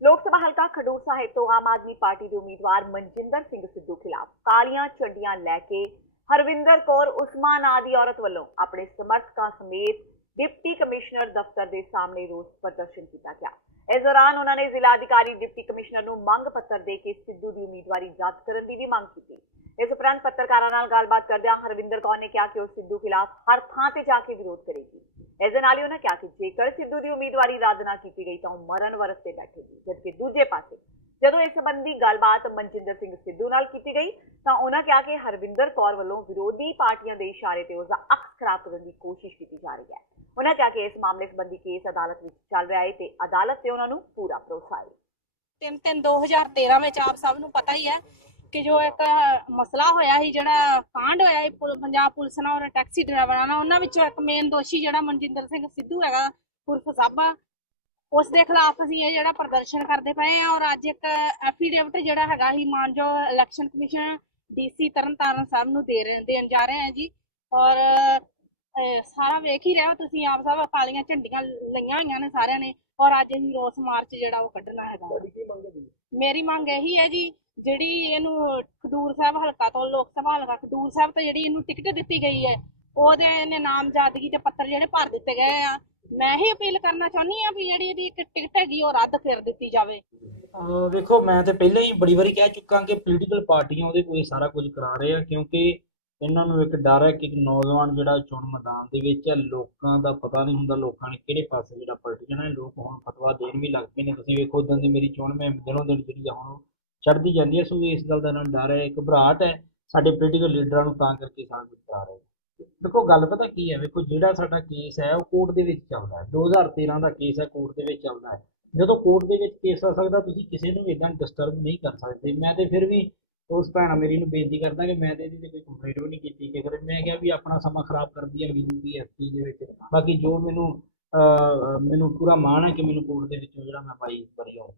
ਲੋਕ ਸਭਾ ਹਲਕਾ ਖਡੂਰ ਸਾਹਿਬ ਤੋਂ ਆਮ ਆਦਮੀ ਪਾਰਟੀ ਦੇ ਉਮੀਦਵਾਰ ਮਨਜਿੰਦਰ ਸਿੰਘ ਸਿੱਧੂ ਖਿਲਾਫ ਕਾਲੀਆਂ ਝੰਡੀਆਂ ਲੈ ਕੇ ਹਰਵਿੰਦਰ ਕੌਰ ਉਸਮਾ ਨਾਂ ਦੀ ਔਰਤ ਵੱਲੋਂ ਆਪਣੇ ਸਮਰਥਕਾਂ ਸਮੇਤ ਡਿਪਟੀ ਕਮਿਸ਼ਨਰ ਦਫ਼ਤਰ ਦੇ ਸਾਹਮਣੇ ਰੋਸ ਪ੍ਰਦਰਸ਼ਨ ਕੀਤਾ ਗਿਆ। ਇਸ ਦੌਰਾਨ ਉਹਨਾਂ ਨੇ ਜ਼ਿਲ੍ਹਾ ਅਧਿਕਾਰੀ ਡਿਪਟੀ ਕਮਿਸ਼ਨਰ ਨੂੰ ਮੰਗ ਪੱਤਰ ਦੇ ਕੇ ਸਿੱਧੂ ਦੀ ਉਮੀਦਵਾਰੀ ਰੱਦ ਕਰਨ ਦੀ ਵੀ ਮੰਗ ਕੀਤੀ। ਇਸ ਉਪਰੰਤ ਪੱਤਰਕਾਰਾਂ ਨਾਲ ਗੱਲਬਾਤ ਕਰਦਿਆਂ ਹਰਵਿੰਦਰ ਕੌਰ ਨੇ ਕਿਹਾ ਕਿ ਉਹ ਸਿੱਧੂ ਖਿਲਾਫ ਹਰ ਥਾਂ ਤੇ ਜਾ ਕੇ ਵਿਰੋਧ ਕਰੇਗੀ। ਇਸ ਦੇ ਨਾਲ ਹੀ ਉਹਨਾਂ ਕਿਹਾ ਕਿ ਜੇਕਰ ਸਿੱਧੂ ਦੀ ਉਮੀਦਵਾਰੀ ਰੱਦ ਨਾ ਕੀਤੀ ਗਈ ਤਾਂ ਉਹ ਮਰਨ ਵਰਤ ਤੇ ਬੈਠੇਗੀ। ਜਦਕਿ ਦੂਜੇ ਪਾਸੇ ਜਦੋਂ ਇਸ ਸੰਬੰਧੀ ਗੱਲਬਾਤ ਮਨਜਿੰਦਰ ਸਿੰਘ ਸਿੱਧੂ ਨਾਲ ਕੀਤੀ ਗਈ ਤਾਂ ਉਹਨਾਂ ਕਿਹਾ ਕਿ ਹਰਵਿੰਦਰ ਕੌਰ ਵੱਲੋਂ ਵਿਰੋਧੀ ਪਾਰਟੀਆਂ ਦੇ ਇਸ਼ਾਰੇ ਤੇ ਉਸਦਾ ਅੱਖ ਖਰਾਬ ਕਰਨ ਦੀ ਕੋਸ਼ਿਸ਼ ਕੀਤੀ ਜਾ ਰਹੀ ਹੈ। ਉਹਨਾਂ ਕਿਹਾ ਕਿ ਇਸ ਮਾਮਲੇ ਸੰਬੰਧੀ ਕੇਸ ਅਦਾਲਤ ਵਿੱਚ ਚੱਲ ਰਿਹਾ ਹੈ ਤੇ ਅਦਾਲਤ ਤੇ ਉਹਨਾਂ ਨੂੰ ਪੂਰਾ ਭਰੋਸਾ ਹੈ। 2013 ਵਿੱਚ ਆਪ ਸਭ ਨੂੰ ਪਤਾ ਹੀ ਹੈ ਕਿ ਜੋ ਇੱਕ ਮਸਲਾ ਹੋਇਆ ਸੀ, ਜਿਹੜਾ ਕਾਂਡ ਹੋਇਆ ਪੰਜਾਬ ਪੁਲਿਸ ਨਾਲ ਔਰ ਟੈਕਸੀ ਡਰਾਈਵਰਾਂ ਨਾਲ, ਉਹਨਾਂ ਵਿੱਚੋਂ ਇੱਕ ਮੇਨ ਦੋਸ਼ੀ ਜਿਹੜਾ ਮਨਜਿੰਦਰ ਸਿੰਘ ਸਿੱਧੂ ਹੈਗਾ ਉਰਫ ਸਾਬਾ, ਉਸ ਦੇ ਖਿਲਾਫ ਅਸੀਂ ਇਹ ਜਿਹੜਾ ਪ੍ਰਦਰਸ਼ਨ ਕਰਦੇ ਪਏ ਆ। ਔਰ ਅੱਜ ਇੱਕ ਐਫੀਡੇਵਿਟ ਜਿਹੜਾ ਹੈਗਾ ਹੀ ਮਾਨਯੋਗ election commission DC Tarn Taran Sahib ਨੂੰ ਦੇਣ ਜਾ ਰਹੇ ਹਾਂ ਜੀ। ਔਰ ਸਾਰਾ ਵੇਖ ਹੀ ਰਹੇ ਹੋ ਤੁਸੀਂ ਆਪ ਸਭ, ਕਾਲੀਆਂ ਝੰਡੀਆਂ ਲਈਆਂ ਹੋਈਆਂ ਨੇ ਸਾਰਿਆਂ ਨੇ। ਔਰ ਅੱਜ ਅਸੀਂ ਰੋਸ ਮਾਰਚ ਜਿਹੜਾ ਉਹ ਕੱਢਣਾ ਹੈਗਾ। ਮੇਰੀ ਮੰਗ ਇਹੀ ਹੈ ਜੀ, ਜਿਹੜੀ ਇਹਨੂੰ ਖਡੂਰ ਸਾਹਿਬ ਹਲਕਾ ਤੋਂ ਲੋਕ ਸਭਾ ਹਲਕਾ ਖਡੂਰ ਸਾਹਿਬ ਤੋਂ ਜਿਹੜੀ ਇਹਨੂੰ ਟਿਕਟ ਦਿੱਤੀ ਗਈ ਹੈ, ਉਹਦੇ ਇਹਨੇ ਨਾਮਜ਼ਦਗੀ ਦੇ ਪੱਤਰ ਜਿਹੜੇ ਭਰ ਦਿੱਤੇ ਗਏ ਆ। ਮੈਂ ਹੀ ਅਪੀਲ ਕਰਨਾ ਚਾਹੁੰਦੀ ਆ ਵੀ ਜਿਹੜੀ ਇਹਦੀ ਇੱਕ ਟਿਕਟ ਹੈਗੀ ਉਹ ਰੱਦ ਕਰ ਦਿੱਤੀ ਜਾਵੇ। ਦੇਖੋ, ਮੈਂ ਤੇ ਪਹਿਲਾਂ ਹੀ ਬੜੀ ਵਾਰੀ ਕਹਿ ਚੁੱਕਾ ਕਿ ਪੋਲੀਟੀਕਲ ਪਾਰਟੀਆਂ ਉਹਦੇ ਕੋਈ ਸਾਰਾ ਕੁਝ ਕਰਾ ਰਹੇ ਆ, ਕਿਉਂਕਿ ਇਹਨਾਂ ਨੂੰ ਇੱਕ ਡਰ ਹੈ ਕਿ ਇੱਕ ਨੌਜਵਾਨ ਜਿਹੜਾ ਚੋਣ ਮੈਦਾਨ ਦੇ ਵਿੱਚ ਹੈ, ਲੋਕਾਂ ਦਾ ਪਤਾ ਨਹੀਂ ਹੁੰਦਾ ਲੋਕਾਂ ਨੇ ਕਿਹੜੇ ਪਾਸੇ ਜਿਹੜਾ ਪਲਟ ਜਾਣਾ ਹੈ। ਲੋਕ ਹੁਣ ਫਤਵਾ ਦੇਣ ਵੀ ਲੱਗ ਪਏ ਨੇ। ਤੁਸੀਂ ਵੇਖੋ ਉਦੋਂ ਦੀ ਮੇਰੀ ਚੋਣ ਮੈਂ ਦਿਨੋਂ ਦਿਨ ਜਿਹੜੀ ਆ ਹੁਣ ਚੜ੍ਹਦੀ ਜਾਂਦੀ ਹੈ। ਸੋ ਇਸ ਗੱਲ ਦਾ ਇਹਨਾਂ ਨੂੰ ਡਰ ਹੈ, ਘਬਰਾਹਟ ਹੈ ਸਾਡੇ ਪੋਲੀਟੀਕਲ ਲੀਡਰਾਂ ਨੂੰ, ਤਾਂ ਕਰਕੇ ਸਾਰਾ ਕੁਝ ਕਰਾ ਰਹੇ। ਦੇਖੋ ਗੱਲ ਪਤਾ ਕੀ ਹੈ, ਵੇਖੋ ਜਿਹੜਾ ਸਾਡਾ ਕੇਸ ਹੈ ਉਹ ਕੋਰਟ ਦੇ ਵਿੱਚ ਚੱਲਦਾ ਹੈ। 2013 ਦਾ ਕੇਸ ਹੈ, ਕੋਰਟ ਦੇ ਵਿੱਚ ਚੱਲਦਾ ਹੈ। ਜਦੋਂ ਕੋਰਟ ਦੇ ਵਿੱਚ ਕੇਸ ਆ ਸਕਦਾ, ਤੁਸੀਂ ਕਿਸੇ ਨੂੰ ਇੱਦਾਂ ਡਿਸਟਰਬ ਨਹੀਂ ਕਰ ਸਕਦੇ। ਮੈਂ ਤੇ ਫਿਰ ਵੀ ਉਸ ਭੈਣ ਮੇਰੀ ਨੂੰ ਬੇਨਤੀ ਕਰਦਾ ਕਿ ਮੈਂ ਤੇ ਇਹਦੀ ਤੇ ਕੋਈ ਕੰਪਲੇਂਟ ਵੀ ਨਹੀਂ ਕੀਤੀ ਕਿ ਫਿਰ ਮੈਂ ਕਿਹਾ ਵੀ ਆਪਣਾ ਸਮਾਂ ਖਰਾਬ ਕਰਦੀ ਹੈ BJP ਦੇ ਵਿੱਚ। ਬਾਕੀ ਜੋ ਮੈਨੂੰ ਪੂਰਾ ਮਾਣ ਹੈ ਕਿ ਮੈਨੂੰ ਕੋਰਟ ਦੇ ਵਿੱਚੋਂ ਜਿਹੜਾ ਮੈਂ ਪਾਈ ਬਰੀ ਆਉਂ।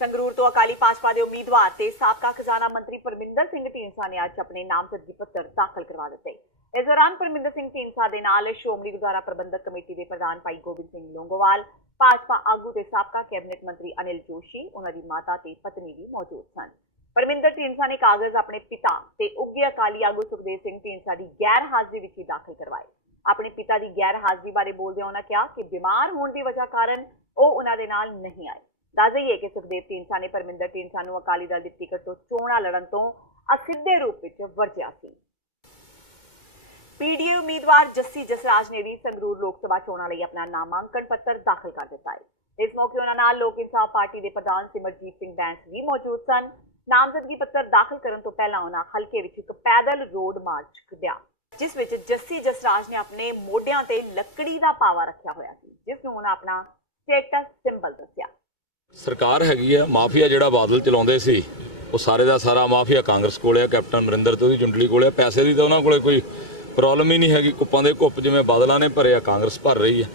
ਸੰਗਰੂਰ ਤੋਂ ਅਕਾਲੀ ਭਾਜਪਾ ਦੇ ਉਮੀਦਵਾਰ ਤੇ ਸਾਬਕਾ ਖਜ਼ਾਨਾ ਮੰਤਰੀ ਪਰਮਿੰਦਰ ਸਿੰਘ ਢੀਂਡਸਾ ਨੇ ਅੱਜ ਆਪਣੇ ਨਾਮਜ਼ਦਗੀ ਪੱਤਰ ਦਾਖਲ ਕਰਵਾ ਦਿੱਤੇ। ਇਸ ਦੌਰਾਨ ਪਰਮਿੰਦਰ ਸਿੰਘ ਢੀਂਡਸਾ ਦੇ ਨਾਲ ਸ਼੍ਰੋਮਣੀ ਗੁਰਦੁਆਰਾ ਪ੍ਰਬੰਧਕ ਕਮੇਟੀ ਦੇ ਪ੍ਰਧਾਨ ਭਾਈ ਗੋਬਿੰਦ ਸਿੰਘ ਲੋਂਗੋਵਾਲ, ਭਾਜਪਾ ਆਗੂ ਤੇ ਸਾਬਕਾ ਕੈਬਨਿਟ ਮੰਤਰੀ ਅਨਿਲ ਜੋਸ਼ੀ, ਉਹਨਾਂ ਦੀ ਮਾਤਾ ਤੇ ਪਤਨੀ ਵੀ ਮੌਜੂਦ ਸਨ। ਪਰਮਿੰਦਰ ਢੀਂਡਸਾ ਨੇ ਕਾਗਜ਼ ਆਪਣੇ ਪਿਤਾ ਤੇ ਉੱਘੇ ਅਕਾਲੀ ਆਗੂ ਸੁਖਦੇਵ ਸਿੰਘ ਢੀਂਡਸਾ ਦੀ ਗੈਰ ਹਾਜ਼ਰੀ ਵਿੱਚ ਹੀ ਦਾਖਲ ਕਰਵਾਏ। ਆਪਣੇ ਪਿਤਾ ਦੀ ਗੈਰ ਹਾਜ਼ਰੀ ਬਾਰੇ ਬੋਲਦਿਆਂ ਉਹਨਾਂ ਕਿਹਾ ਕਿ ਬਿਮਾਰ ਹੋਣ ਦੀ ਵਜ੍ਹਾ ਕਾਰਨ ਉਹ ਉਹਨਾਂ ਦੇ ਨਾਲ ਨਹੀਂ ਆਏ। ਦੱਸ ਦਈਏ ਕਿ ਸੁਖਦੇਵ ਢੀਂਡਸਾ ਨੇ ਪਰਮਿੰਦਰ ਢੀਂਡਸਾ ਨੂੰ ਅਕਾਲੀ ਦਲ ਦੀ ਟਿਕਟ ਤੋਂ ਚੋਣਾਂ ਲੜਨ ਤੋਂ ਅਸਿੱਧੇ ਰੂਪ ਵਿੱਚ ਵਰਜਿਆ ਸੀ। ਪੀਡੀਏ ਉਮੀਦਵਾਰ ਜੱਸੀ ਜਸਰਾਜ ਨੇ ਵੀ ਸੰਗਰੂਰ ਲੋਕ ਸਭਾ ਚੋਣਾਂ ਲਈ ਆਪਣਾ ਨਾਮਾਂਕਨ ਪੱਤਰ ਦਾਖਲ ਕਰ ਦਿੱਤਾ ਹੈ। ਇਸ ਮੌਕੇ ਉਹਨਾਂ ਨਾਲ ਲੋਕ ਇਨਸਾਫ ਪਾਰਟੀ ਦੇ ਪ੍ਰਧਾਨ ਸਿਮਰਜੀਤ ਸਿੰਘ ਬੈਂਸ ਵੀ ਮੌਜੂਦ ਸਨ। ਨਾਮਜ਼ਦਗੀ ਪੱਤਰ ਦਾਖਲ ਕਰਨ ਤੋਂ ਪਹਿਲਾਂ ਉਹਨਾਂ ਹਲਕੇ ਵਿੱਚ ਇੱਕ ਪੈਦਲ ਰੋਡ ਮਾਰਚ ਕੱਢਿਆ, ਜਿਸ ਵਿੱਚ ਜੱਸੀ ਜਸਰਾਜ ਨੇ ਆਪਣੇ ਮੋਢਿਆਂ ਤੇ ਲੱਕੜੀ ਦਾ ਪਾਵਾ ਰੱਖਿਆ ਹੋਇਆ ਸੀ, ਜਿਸ ਨੂੰ ਉਹਨਾਂ ਆਪਣਾ ਸਟੇਟਸ ਸਿੰਬਲ ਦੱਸਿਆ। ਸਰਕਾਰ ਹੈਗੀ ਆ, ਮਾਫੀਆ ਜਿਹੜਾ ਬਾਦਲ ਚਲਾਉਂਦੇ ਸੀ ਉਹ ਸਾਰੇ ਦਾ ਸਾਰਾ ਮਾਫੀਆ ਕਾਂਗਰਸ ਕੋਲੇ ਆ, ਕੈਪਟਨ ਅਮਰਿੰਦਰ ਤੇ ਉਹਦੀ ਜੁੰਡਲੀ ਕੋਲੇ ਆ। ਪੈਸੇ ਦੀ ਤਾਂ ਉਹਨਾਂ ਕੋਲੇ ਕੋਈ ਪ੍ਰੋਬਲਮ ਹੀ ਨਹੀਂ ਹੈਗੀ। ਕੁੱਪਾਂ ਦੇ ਕੁੱਪ ਜਿਵੇਂ ਬਾਦਲਾਂ ਨੇ ਭਰਿਆ, ਕਾਂਗਰਸ ਭਰ ਰਹੀ ਹੈ।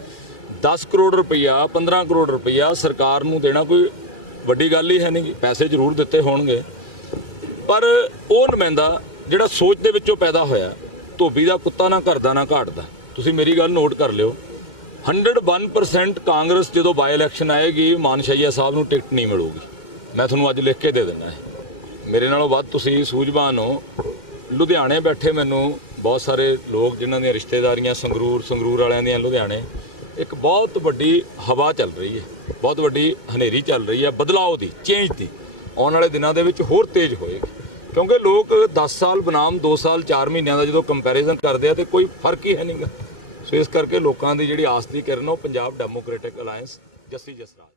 10 ਕਰੋੜ ਰੁਪਈਆ 15 ਕਰੋੜ ਰੁਪਈਆ ਸਰਕਾਰ ਨੂੰ ਦੇਣਾ ਕੋਈ ਵੱਡੀ ਗੱਲ ਹੀ ਹੈ ਨਹੀਂ। ਪੈਸੇ ਜ਼ਰੂਰ ਦਿੱਤੇ ਹੋਣਗੇ, ਪਰ ਉਹ ਨੁਮਾਇੰਦਾ ਜਿਹੜਾ ਸੋਚ ਦੇ ਵਿੱਚੋਂ ਪੈਦਾ ਹੋਇਆ, ਧੋਬੀ ਦਾ ਕੁੱਤਾ ਨਾ ਘਰਦਾ ਨਾ ਘਾਟਦਾ। ਤੁਸੀਂ ਮੇਰੀ ਗੱਲ ਨੋਟ ਕਰ ਲਿਓ, 101% ਕਾਂਗਰਸ ਜਦੋਂ ਬਾਈ ਇਲੈਕਸ਼ਨ ਆਏਗੀ ਮਾਨਸ਼ਈਆ ਸਾਹਿਬ ਨੂੰ ਟਿਕਟ ਨਹੀਂ ਮਿਲੂਗੀ। ਮੈਂ ਤੁਹਾਨੂੰ ਅੱਜ ਲਿਖ ਕੇ ਦੇ ਦਿੰਦਾ ਹੈ। ਮੇਰੇ ਨਾਲੋਂ ਵੱਧ ਤੁਸੀਂ ਸੂਝਵਾਨ ਹੋ। ਲੁਧਿਆਣੇ ਬੈਠੇ ਮੈਨੂੰ ਬਹੁਤ ਸਾਰੇ ਲੋਕ ਜਿਨ੍ਹਾਂ ਦੀਆਂ ਰਿਸ਼ਤੇਦਾਰੀਆਂ ਸੰਗਰੂਰ ਵਾਲਿਆਂ ਦੀਆਂ ਲੁਧਿਆਣੇ, ਇੱਕ ਬਹੁਤ ਵੱਡੀ ਹਵਾ ਚੱਲ ਰਹੀ ਹੈ, ਬਹੁਤ ਵੱਡੀ ਹਨੇਰੀ ਚੱਲ ਰਹੀ ਹੈ ਬਦਲਾਅ ਦੀ, ਚੇਂਜ ਦੀ। ਆਉਣ ਵਾਲੇ ਦਿਨਾਂ ਦੇ ਵਿੱਚ ਹੋਰ ਤੇਜ਼ ਹੋਏਗੀ। ਕਿਉਂਕਿ ਲੋਕ 10 ਸਾਲ ਬਨਾਮ 2 ਸਾਲ 4 ਮਹੀਨਿਆਂ ਦਾ ਜਦੋਂ ਕੰਪੈਰੀਜ਼ਨ ਕਰਦੇ ਆ ਤੇ ਕੋਈ ਫਰਕ ਹੀ ਹੈ ਨਹੀਂਗਾ। ਸੋ ਇਸ ਕਰਕੇ ਲੋਕਾਂ ਦੀ ਜਿਹੜੀ ਆਸ ਦੀ ਕਿਰਨ ਉਹ ਪੰਜਾਬ ਡੈਮੋਕ੍ਰੈਟਿਕ ਅਲਾਇੰਸ ਜੱਸੀ ਜਸਰਾਜ।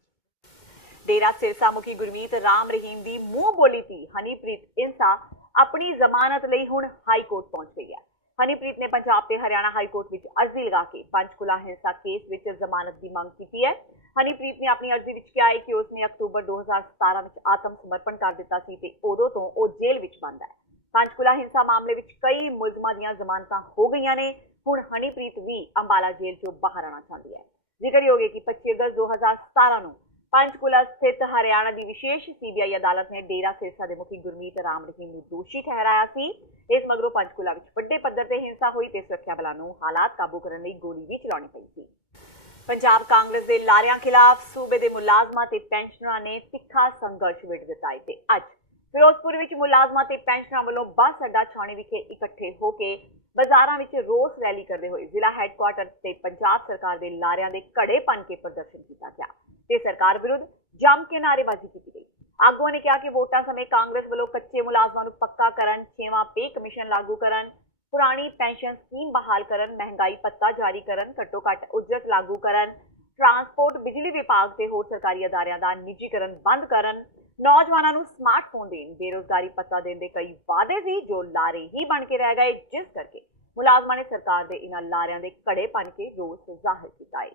ਡੇਰਾ ਸਿਰਸਾ ਮੁਖੀ ਗੁਰਮੀਤ ਰਾਮ ਰਹੀਮ ਦੀ ਮੂੰਹ ਬੋਲੀ ਧੀ ਹਨੀਪ੍ਰੀਤ ਇੰਸਾ ਆਪਣੀ ਜ਼ਮਾਨਤ ਲਈ ਹੁਣ ਹਾਈ ਕੋਰਟ ਪਹੁੰਚ ਗਈ ਹੈ। ਹਨੀਪ੍ਰੀਤ ਨੇ ਪੰਜਾਬ ਤੇ ਹਰਿਆਣਾ ਹਾਈ ਕੋਰਟ ਵਿੱਚ ਅਰਜ਼ੀ ਲਗਾ ਕੇ ਪੰਚਕੂਲਾ ਹਿੰਸਾ ਕੇਸ ਵਿੱਚ ਜ਼ਮਾਨਤ ਦੀ ਮੰਗ ਕੀਤੀ ਹੈ। ਹਨੀਪ੍ਰੀਤ ਨੇ ਆਪਣੀ ਅਰਜ਼ੀ ਵਿੱਚ ਕਿਹਾ ਹੈ ਕਿ ਉਸਨੇ ਅਕਤੂਬਰ 2017 ਵਿੱਚ ਆਤਮ ਸਮਰਪਣ ਕਰ ਦਿੱਤਾ ਸੀ ਤੇ ਉਦੋਂ ਤੋਂ ਉਹ ਜੇਲ੍ਹ ਵਿੱਚ ਬੰਦ ਹੈ। ਪੰਚਕੂਲਾ ਹਿੰਸਾ ਮਾਮਲੇ ਵਿੱਚ ਕਈ ਮੁਲਜ਼ਮਾਂ ਦੀਆਂ ਜ਼ਮਾਨਤਾਂ ਹੋ ਗਈਆਂ ਨੇ। ਹੁਣ ਹਨੀਪ੍ਰੀਤ ਵੀ ਅੰਬਾਲਾ ਜੇਲ੍ਹ ਚੋਂ ਬਾਹਰ ਆਉਣਾ ਚਾਹੁੰਦੀ ਹੈ। ਜ਼ਿਕਰਯੋਗ ਹੈ ਕਿ 25 ਅਗਸਤ 2017 ਨੂੰ ਪੰਚਕੂਲਾ ਸਥਿਤ ਹਰਿਆਣਾ ਦੀ ਵਿਸ਼ੇਸ਼ CBI ਅਦਾਲਤ ਨੇ ਡੇਰਾ ਸਿਰਸਾ ਦੇ ਮੁਖੀ ਗੁਰਮੀਤ ਰਾਮ ਰਹੀਮ ਨੂੰ ਦੋਸ਼ੀ ਠਹਿਰਾਇਆ ਸੀ। ਇਸ ਮਗਰੋਂ ਪੰਚਕੂਲਾ ਵਿੱਚ ਵੱਡੇ ਪੱਧਰ ਤੇ ਹਿੰਸਾ ਹੋਈ ਤੇ ਸੁਰੱਖਿਆ ਬਲਾਂ ਨੂੰ ਹਾਲਾਤ ਕਾਬੂ ਕਰਨ ਲਈ ਗੋਲੀ ਵੀ ਚਲਾਉਣੀ ਪਈ ਸੀ। ਪੰਜਾਬ ਕਾਂਗਰਸ ਦੇ ਲਾਰਿਆਂ ਖਿਲਾਫ ਸੂਬੇ ਦੇ ਮੁਲਾਜ਼ਮਾਂ ਤੇ ਪੈਨਸ਼ਨਰਾਂ ਨੇ ਤਿੱਖਾ ਸੰਘਰਸ਼ ਵਿੱਢ ਦਿੱਤਾ ਹੈ ਤੇ ਅੱਜ ਫਿਰੋਜ਼ਪੁਰ ਵਿੱਚ ਮੁਲਾਜ਼ਮਾਂ ਤੇ ਪੈਨਸ਼ਨਰਾਂ ਵੱਲੋਂ ਬੱਸ ਅੱਡਾ ਛਾਉਣੀ ਵਿਖੇ ਇਕੱਠੇ ਹੋ ਕੇ ਬਾਜ਼ਾਰਾਂ ਵਿੱਚ ਰੋਸ ਰੈਲੀ ਕਰਦੇ ਹੋਏ ਜ਼ਿਲ੍ਹਾ ਹੈੱਡਕੁਆਰਟਰ ਤੇ ਪੰਜਾਬ ਸਰਕਾਰ ਦੇ ਲਾਰਿਆਂ ਦੇ ਘੜੇ ਭੰਨ ਕੇ ਪ੍ਰਦਰਸ਼ਨ ਕੀਤਾ ਗਿਆ ਤੇ ਸਰਕਾਰ ਵਿਰੁੱਧ ਜੰਮ ਕੇ ਨਾਅਰੇਬਾਜ਼ੀ ਕੀਤੀ ਗਈ। ਆਗੂਆਂ ਨੇ ਕਿਹਾ ਕਿ ਵੋਟਾਂ ਸਮੇਂ ਕਾਂਗਰਸ ਵੱਲੋਂ ਕੱਚੇ ਮੁਲਾਜ਼ਮਾਂ ਨੂੰ ਪੱਕਾ ਕਰਨ, 6ਵਾਂ ਪੇ ਕਮਿਸ਼ਨ ਲਾਗੂ ਕਰਨ, ਪੁਰਾਣੀ ਪੈਨਸ਼ਨ ਸਕੀਮ ਬਹਾਲ ਕਰਨ, ਮਹਿੰਗਾਈ ਭੱਤਾ ਜਾਰੀ ਕਰਨ, ਘੱਟੋ-ਘੱਟ ਉਜਰਤ ਲਾਗੂ ਕਰਨ, ਟਰਾਂਸਪੋਰਟ, ਬਿਜਲੀ ਵਿਭਾਗ ਤੇ ਹੋਰ ਸਰਕਾਰੀ ਅਦਾਰਿਆਂ ਦਾ ਨਿੱਜੀਕਰਨ ਬੰਦ ਕਰਨ, ਨੌਜਵਾਨਾਂ ਨੂੰ ਸਮਾਰਟਫੋਨ ਦੇਣ, ਬੇਰੁਜ਼ਗਾਰੀ ਭੱਤਾ ਦੇਣ ਦੇ ਕਈ ਵਾਅਦੇ ਸੀ ਜੋ ਲਾਰੇ ਹੀ ਬਣ ਕੇ ਰਹਿ ਗਏ, ਜਿਸ ਕਰਕੇ ਮੁਲਾਜ਼ਮਾਂ ਨੇ ਸਰਕਾਰ ਦੇ ਇਹਨਾਂ ਲਾਰਿਆਂ ਦੇ ਘੜੇ ਭੰਨ ਕੇ ਰੋਸ ਜ਼ਾਹਿਰ ਕੀਤਾ ਹੈ।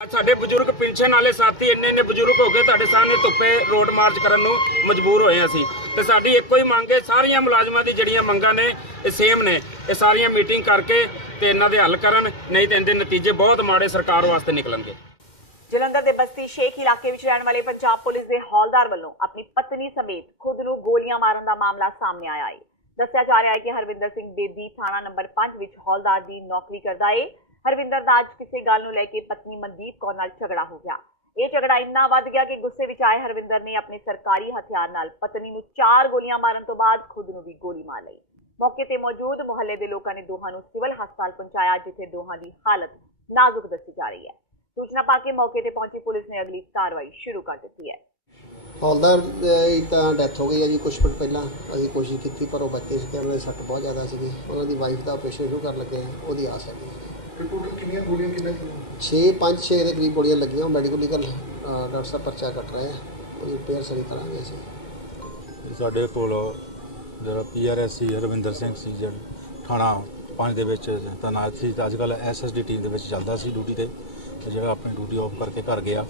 ਸਾਡੇ ਬਜ਼ੁਰਗ ਪੈਨਸ਼ਨ ਵਾਲੇ ਸਾਥੀ ਇੰਨੇ ਬਜ਼ੁਰਗ ਹੋ ਗਏ ਤੁਹਾਡੇ ਸਾਹਮਣੇ ਧੁੱਪੇ ਰੋਡ ਮਾਰਚ ਕਰਨ ਨੂੰ ਮਜਬੂਰ ਹੋਏ ਅਸੀਂ ਤੇ ਸਾਡੀ ਇੱਕੋ ਹੀ ਮੰਗ ਹੈ, ਸਾਰੀਆਂ ਮੁਲਾਜ਼ਮਾਂ ਦੀ ਜਿਹੜੀਆਂ ਮੰਗਾਂ ਨੇ ਇਹ ਸੇਮ ਨੇ, ਇਹ ਸਾਰੀਆਂ ਮੀਟਿੰਗ ਕਰਕੇ ਤੇ ਇਹਨਾਂ ਦੇ ਹੱਲ ਕਰਨ, ਨਹੀਂ ਤਾਂ ਇਹਦੇ ਨਤੀਜੇ ਬਹੁਤ ਮਾੜੇ ਸਰਕਾਰ ਵਾਸਤੇ ਨਿਕਲਣਗੇ। ਜਲੰਧਰ ਦੇ ਬਸਤੀ ਸ਼ੇਖ ਇਲਾਕੇ ਵਿੱਚ ਰਹਿਣ ਵਾਲੇ ਪੰਜਾਬ ਪੁਲਿਸ ਦੇ ਹੌਲਦਾਰ ਵੱਲੋਂ ਆਪਣੀ ਪਤਨੀ ਸਮੇਤ ਖੁਦ ਨੂੰ ਗੋਲੀਆਂ ਮਾਰਨ ਦਾ ਮਾਮਲਾ ਸਾਹਮਣੇ ਆਇਆ ਹੈ। ਦੱਸਿਆ ਜਾ ਰਿਹਾ ਹੈ ਕਿ ਹਰਵਿੰਦਰ ਸਿੰਘ ਬੇਦੀ ਥਾਣਾ ਨੰਬਰ 5 ਵਿੱਚ ਹੌਲਦਾਰ ਦੀ ਨੌਕਰੀ ਕਰਦਾ ਹੈ। ਹਰਵਿੰਦਰ ਦਾ ਅੱਜ ਕਿਸੇ ਗੱਲ ਨੂੰ ਲੈ ਕੇ ਪਤਨੀ ਮਨਦੀਪ ਕੌਰ ਨਾਲ ਝਗੜਾ ਹੋ ਗਿਆ। ਇਹ ਝਗੜਾ ਇੰਨਾ ਵੱਧ ਗਿਆ ਕਿ ਗੁੱਸੇ ਵਿੱਚ ਆਏ ਹਰਵਿੰਦਰ ਨੇ ਆਪਣੇ ਸਰਕਾਰੀ ਹਥਿਆਰ ਨਾਲ ਪਤਨੀ ਨੂੰ 4 ਗੋਲੀਆਂ ਮਾਰਨ ਤੋਂ ਬਾਅਦ ਖੁਦ ਨੂੰ ਵੀ ਗੋਲੀ ਮਾਰ ਲਈ। ਮੌਕੇ ਤੇ ਮੌਜੂਦ ਮੁਹੱਲੇ ਦੇ ਲੋਕਾਂ ਨੇ ਦੋਹਾਂ ਨੂੰ ਸਿਵਲ ਹਸਪਤਾਲ ਪਹੁੰਚਾਇਆ, ਜਿੱਥੇ ਦੋਹਾਂ ਦੀ ਹਾਲਤ ਨਾਜ਼ੁਕ ਦੱਸੀ ਜਾ ਰਹੀ ਹੈ। ਸੂਚਨਾ ਪਾ ਕੇ ਮੌਕੇ ਤੇ ਪਹੁੰਚੀ ਪੁਲਿਸ ਨੇ ਅਗਲੀ ਕਾਰਵਾਈ ਸ਼ੁਰੂ ਕਰ ਦਿੱਤੀ ਹੈ। ਹੌਲਦਾਰ ਦੀ ਤਾਂ ਡੈਥ ਹੋ ਗਈ ਹੈ ਜੀ। ਕੁਛ ਮਿੰਟ ਪਹਿਲਾਂ ਅਸੀਂ ਕੋਸ਼ਿਸ਼ ਕੀਤੀ ਪਰ ਉਹ ਬੱਚੇ ਸੀ ਤੇ ਉਹਨਾਂ ਦੀ ਸੱਟ ਬਹੁਤ ਜ਼ਿਆਦਾ ਸੀਗੀ। ਉਹਨਾਂ ਦੀ ਵਾਈਫ ਦਾ ਆਪਰੇਸ਼ਨ ਸ਼ੁਰੂ ਕਰਨ ਲੱਗੇ ਆ, ਉਹਦੀ ਆਸ ਹੈਗੀ। ਟੋਟਲ ਕਿੰਨੀਆਂ ਗੋਲੀਆਂ ਕਿੰਨੇ 5-6 ਦੇ ਕਰੀਬ ਗੋਲੀਆਂ ਲੱਗੀਆਂ। ਮੈਡੀਕਲ ਡਾਕਟਰ ਸਾਹਿਬ ਪਰਚਾ ਕੱਟ ਰਹੇ ਆ, ਉਹਦੀ ਰਿਪੇਅਰ ਸਹੀ ਕਰਾਂਗੇ ਅਸੀਂ। ਸਾਡੇ ਕੋਲ ਜਿਹੜਾ PRSC ਹਰਵਿੰਦਰ ਸਿੰਘ ਸੀ, ਜਿਹੜਾ ਥਾਣਾ 5 ਦੇ ਵਿੱਚ ਤੈਨਾਤ ਸੀ, ਤਾਂ ਅੱਜ ਕੱਲ੍ਹ SSD ਟੀਮ ਦੇ ਵਿੱਚ ਚੱਲਦਾ ਸੀ ਡਿਊਟੀ ਤੇ ਜਿਹੜਾ ਆਪਣੀ ਡਿਊਟੀ ਆਫ ਕਰਕੇ ਘਰ ਗਿਆ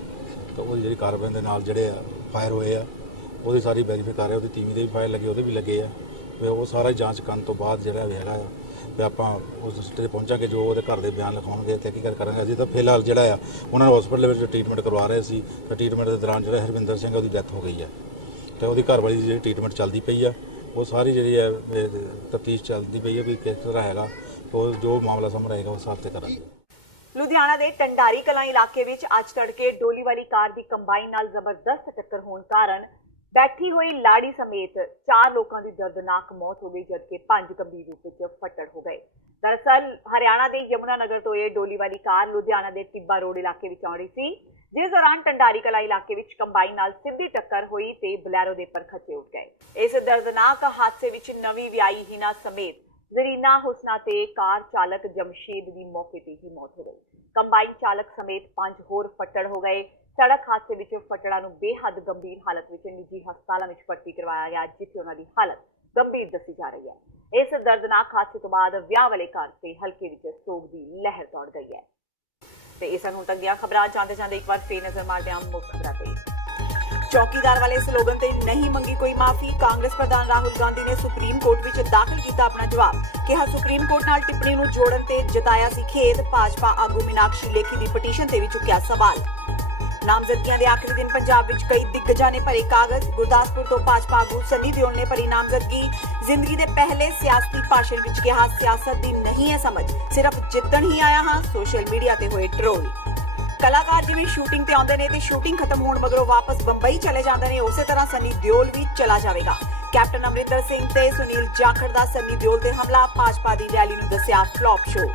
ਤਾਂ ਉਹਦੀ ਜਿਹੜੀ ਕਾਰਵਾਈ ਦੇ ਨਾਲ ਜਿਹੜੇ ਆ ਫਾਇਰ ਹੋਏ ਆ ਉਹਦੀ ਸਾਰੀ ਵੈਰੀਫਾਈ ਕਰ ਰਹੇ। ਉਹਦੀ ਟੀਮ ਦੇ ਵੀ ਫਾਇਰ ਲੱਗੇ, ਉਹਦੇ ਵੀ ਲੱਗੇ ਆ। ਵੀ ਉਹ ਸਾਰਾ ਜਾਂਚ ਕਰਨ ਤੋਂ ਬਾਅਦ ਜਿਹੜਾ ਵੀ ਹੈਗਾ ਵੀ ਆਪਾਂ ਉਸ ਸਟੇਜ ਤੇ ਪਹੁੰਚਾਂਗੇ, ਜੋ ਉਹਦੇ ਘਰ ਦੇ ਬਿਆਨ ਲਿਖਾਉਣਗੇ ਤੇ ਕੀ ਕਰਾਂਗੇ। ਅਸੀਂ ਤਾਂ ਫਿਲਹਾਲ ਜਿਹੜਾ ਆ ਉਹਨਾਂ ਨੂੰ ਹਸਪੀਟਲ ਵਿੱਚ ਟ੍ਰੀਟਮੈਂਟ ਕਰਵਾ ਰਹੇ ਸੀ ਤਾਂ ਟ੍ਰੀਟਮੈਂਟ ਦੇ ਦੌਰਾਨ ਜਿਹੜਾ ਹਰਵਿੰਦਰ ਸਿੰਘ ਉਹਦੀ ਡੈਥ ਹੋ ਗਈ ਹੈ ਤੇ ਉਹਦੀ ਘਰ ਵਾਲੀ ਦੀ ਜਿਹੜੀ ਟ੍ਰੀਟਮੈਂਟ ਚੱਲਦੀ ਪਈ ਆ, ਉਹ ਸਾਰੀ ਜਿਹੜੀ ਹੈ ਤਫਤੀਸ਼ ਚੱਲਦੀ ਪਈ ਹੈ ਵੀ ਕਿਸ ਤਰ੍ਹਾਂ ਹੈਗਾ। ਉਹ ਜੋ ਮਾਮਲਾ ਸਾਹਮਣੇ ਆਏਗਾ ਉਸ ਹਿਸਾਬ ਤੇ ਕਰਾਂਗੇ। ਲੁਧਿਆਣਾ ਦੇ ਟੰਡਾਰੀ ਕਲਾਂ ਇਲਾਕੇ ਵਿੱਚ ਅੱਜ ਤੜਕੇ ਡੋਲੀ ਵਾਲੀ ਕਾਰ ਦੀ ਕੰਬਾਈਨ ਨਾਲ ਜ਼ਬਰਦਸਤ ਟੱਕਰ ਹੋਣ ਕਾਰਨ ਬੈਠੀ ਹੋਈ ਲਾੜੀ ਸਮੇਤ 4 ਲੋਕਾਂ ਦੀ ਦਰਦਨਾਕ ਮੌਤ ਹੋ ਗਈ, ਜਦਕਿ 5 ਗੰਭੀਰ ਰੂਪ ਵਿੱਚ ਫੱਟੜ ਹੋ ਗਏ। ਦਰਅਸਲ ਹਰਿਆਣਾ ਦੇ ਯਮੁਨਾ ਨਗਰ ਤੋਂ ਇਹ ਡੋਲੀ ਵਾਲੀ ਕਾਰ ਲੁਧਿਆਣਾ ਦੇ ਟਿੱਬਾ ਰੋਡ ਇਲਾਕੇ ਵਿੱਚ ਆ ਰਹੀ ਸੀ, ਜਿਸ ਦੌਰਾਨ ਟੰਡਾਰੀ ਕਲਾਂ ਇਲਾਕੇ ਵਿੱਚ ਕੰਬਾਈਨ ਨਾਲ ਸਿੱਧੀ ਟੱਕਰ ਹੋਈ ਤੇ ਬਲੈਰੋ ਦੇ ਪਰਖਚੇ ਉੱਡ ਗਏ। ਇਸ ਦਰਦਨਾਕ ਹਾਦਸੇ ਵਿੱਚ ਨਵੀਂ ਵਿਆਹੀ ਹੀਨਾ ਸਮੇਤ ਜ਼ਰੀਨਾ ਹੁਸਨਾ ਤੇ ਕਾਰ ਚਾਲਕ ਜਮਸ਼ੇਦ ਦੀ ਮੌਕੇ ਤੇ ਹੀ ਮੌਤ ਹੋ ਗਈ। ਕੰਬਾਈਨ ਚਾਲਕ ਸਮੇਤ 5 ਹੋਰ ਫੱਟੜ ਹੋ ਗਏ। ਸੜਕ ਹਾਦਸੇ ਵਿੱਚ ਫੱਟੜਾਂ ਨੂੰ ਬੇਹੱਦ ਗੰਭੀਰ ਹਾਲਤ ਵਿੱਚ ਨਿੱਜੀ ਹਸਪਤਾਲਾਂ ਵਿੱਚ ਭਰਤੀ ਕਰਵਾਇਆ ਗਿਆ, ਜਿੱਥੇ ਉਹਨਾਂ ਦੀ ਹਾਲਤ ਗੰਭੀਰ ਦੱਸੀ ਜਾ ਰਹੀ ਹੈ। ਇਸ ਦਰਦਨਾਕ ਹਾਦਸੇ ਤੋਂ ਬਾਅਦ ਵਿਆਹ ਵਾਲੇ ਘਰ ਤੇ ਹਲਕੇ ਵਿੱਚ ਸੋਗ ਦੀ ਲਹਿਰ ਦੌੜ ਗਈ ਹੈ। ਤੇ ਇਹ ਸਨ ਹੁਣ ਤੱਕ ਦੀਆਂ ਖਬਰਾਂ। ਜਾਂਦੇ ਇੱਕ ਵਾਰ ਫੇਰ ਨਜ਼ਰ ਮਾਰਦੇ ਹਾਂ ਮੁੱਖ ਖਬਰਾਂ ਤੇ। ਚੌਕੀਦਾਰ ਵਾਲੇ ਸਲੋਗਨ ਤੇ ਨਹੀਂ ਮੰਗੀ ਕੋਈ ਮਾਫੀ। ਕਾਂਗਰਸ ਪ੍ਰਧਾਨ ਰਾਹੁਲ ਗਾਂਧੀ ਨੇ ਸੁਪਰੀਮ ਕੋਰਟ ਵਿੱਚ ਦਾਖਲ ਕੀਤਾ ਆਪਣਾ ਜਵਾਬ। ਕਿਹਾ ਸੁਪਰੀਮ ਕੋਰਟ ਨਾਲ ਟਿੱਪਣੀ ਨੂੰ ਜੋੜਨ ਤੇ ਜਤਾਇਆ ਸੀ ਖੇਦ। ਭਾਜਪਾ ਆਗੂ ਮੀਨਾਕਸ਼ੀ ਲੇਖੀ ਦੀ ਪਟੀਸ਼ਨ ਤੇ ਵੀ ਚੁੱਕਿਆ ਸਵਾਲ। ਨਾਮਜ਼ਦਗੀਆਂ ਦੇ ਆਖਰੀ ਦਿਨ ਪੰਜਾਬ ਵਿੱਚ ਕਈ ਦਿੱਗਜਾਂ ਨੇ ਭਰੇ ਕਾਗਜ਼। ਗੁਰਦਾਸਪੁਰ ਤੋਂ ਭਾਜਪਾ ਆਗੂ ਸਨੀ ਦਿਓਲ ਨੇ ਭਰੀ ਨਾਮਜ਼ਦਗੀ। ਜ਼ਿੰਦਗੀ ਦੇ ਪਹਿਲੇ ਸਿਆਸਤੀ ਭਾਸ਼ਣ ਵਿੱਚ ਕਿਹਾ ਸਿਆਸਤ ਦੀ ਨਹੀਂ ਹੈ ਸਮਝ, ਸਿਰਫ ਜਿੱਤਣ ਹੀ ਆਇਆ ਹਾਂ। ਸੋਸ਼ਲ ਮੀਡੀਆ ਤੇ ਹੋਏ ਟ੍ਰੋਲ। ਕਲਾਕਾਰ ਜਿਵੇਂ ਸ਼ੂਟਿੰਗ ਤੇ ਆਉਂਦੇ ਨੇ ਤੇ ਸ਼ੂਟਿੰਗ ਖਤਮ ਹੋਣ ਮਗਰੋਂ ਵਾਪਸ ਬੰਬਈ ਚਲੇ ਜਾਂਦੇ ਨੇ, ਉਸੇ ਤਰ੍ਹਾਂ ਸਨੀ ਦਿਓਲ ਵੀ ਚਲਾ ਜਾਵੇਗਾ। ਕੈਪਟਨ ਅਮਰਿੰਦਰ ਸਿੰਘ ਤੇ ਸੁਨੀਲ ਜਾਖੜ ਦਾ ਸਨੀ ਦਿਓਲ ਤੇ ਹਮਲਾ। ਭਾਜਪਾ ਦੀ ਰੈਲੀ ਨੂੰ ਦੱਸਿਆ ਫਲॉप ਸ਼ੋ।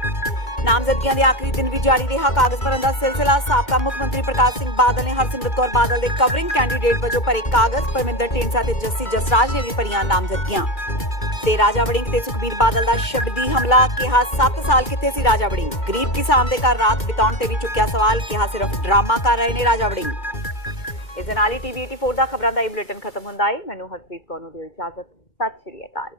ਨਾਮਜ਼ਦਗੀਆਂ ਦੇ ਆਖਰੀ ਦਿਨ ਵੀ ਜਾਰੀ ਰਿਹਾ ਕਾਗਜ਼ ਭਰਨ ਦਾ ਸਿਲਸਿਲਾ। ਸਾਬਕਾ ਮੁੱਖ ਮੰਤਰੀ ਪ੍ਰਕਾਸ਼ ਸਿੰਘ ਬਾਦਲ ਨੇ ਹਰਸਿਮਰਤ ਕੌਰ ਬਾਦਲ ਦੇ ਕਵਰਿੰਗ ਕੈਂਡੀਡੇਟ ਵਜੋਂ ਭਰੇ ਕਾਗਜ਼। ਪਰਮਿੰਦਰ ਢੀਂਡਸਾ ਤੇ ਜੱਸੀ ਜਸਰਾਜ ਨੇ ਵੀ ਭਰੀਆਂ ਨਾਮਜ਼ਦਗੀਆਂ। ਤੇ ਰਾਜਾ ਵੜਿੰਗ ਤੇ ਸੁਖਬੀਰ ਬਾਦਲ ਦਾ ਸ਼ਬਦੀ ਹਮਲਾ। ਕਿਹਾ 7 ਸਾਲ ਕਿੱਥੇ ਸੀ ਰਾਜਾ ਵੜਿੰਗ। ਗਰੀਬ ਕਿਸਾਨ ਦੇ ਘਰ ਰਾਤ ਬਿਤਾਉਣ ਤੇ ਵੀ ਚੁੱਕਿਆ ਸਵਾਲ। ਕਿਹਾ ਸਿਰਫ ਡਰਾਮਾ ਕਰ ਰਹੇ ਨੇ ਰਾਜਾ ਵੜਿੰਗ। ਇਸ ਦੇ ਨਾਲ ਹੀ TV 84 ਦਾ ਖਬਰਾਂ ਦਾ ਇਹ ਬੁਲੇਟਿਨ ਖਤਮ ਹੁੰਦਾ ਹੈ। ਮੈਨੂੰ ਹਰਪ੍ਰੀਤ ਕੌਰ ਨੂੰ ਦਿਓ ਇਜਾਜ਼ਤ। ਸਤਿ ਸ਼੍ਰੀ ਅਕਾਲ।